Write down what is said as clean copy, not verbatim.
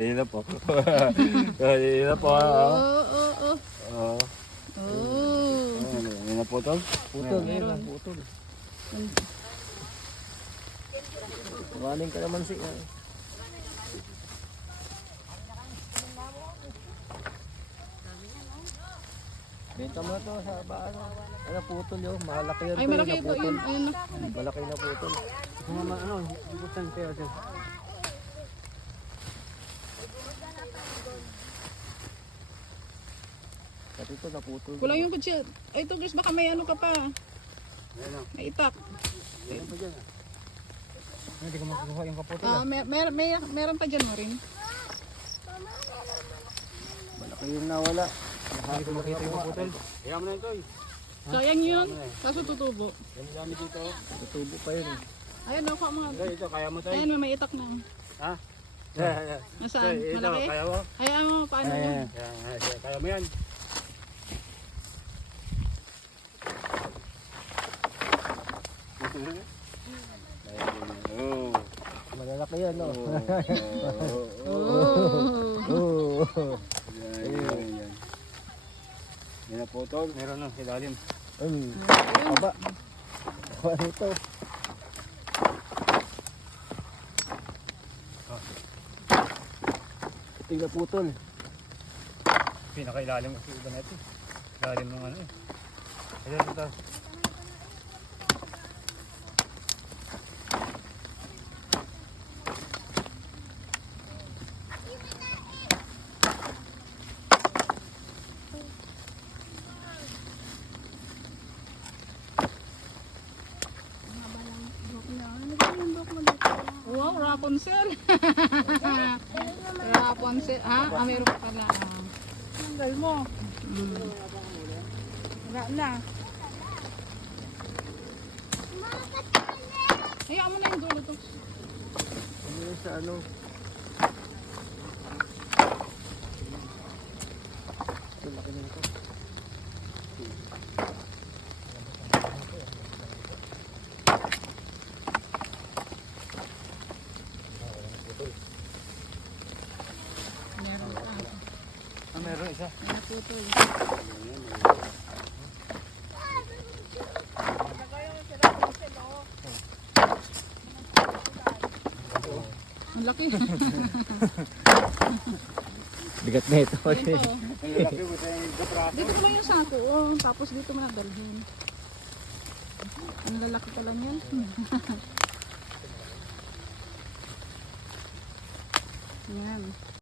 Ayun na po. Ayun na po. Oo. Ayun na po, tol. Putol, ayun lang, putol. Waling ka naman siya. Benta mo na to sa baan. Ano, putol yun. Malaki yun. Ay, malaki ito. Ayun, ayun na. Malaki na putol. Ibutan kayo, tol. Pati ito, naputol. Kulang yung kutsi. Ay, ito Chris, baka may ano ka pa. May itak. Hindi ko makukuha yung kaputol. Meron pa dyan mo rin. Malaki yung nawala. Hindi ko makita yung kaputol. Kaya mo na yun, tol. Sayang yun. Kaso tutubo. Yan ang dami dito. Tutubo pa yun. Ayan, nakuha mga. Ito, kaya mo, tol. Ayan, may itak na. Ha? Nasaan? Ito, Malaki? kaya mo. Hayaan mo, paano yun? Kaya mo yan. Oh. Malalaki yan, no? Oh. Yan. Yan na po, tol. Meron na, ilalim. Aba. Ano ito? Ito yung naputol. Pinakailalim kasi iba na ito. Ilalim ng ano eh. Ayan ito. Wow, Rapunzel. Rapunzel. Ah, meron pa pala. Tanggal mo. Wala na. Hayaan mo na yung dulo to. Ano yun sa ano? Ito, laki na ito. Meron pa. Meron isa. Naputol. Ang laki. Bigat na ito. Ito. Ang lalaki mo tayo yung kapraso. Dito naman yung sako. Oh, tapos dito mo nadalhin. Ang lalaki pala niyan. Yan.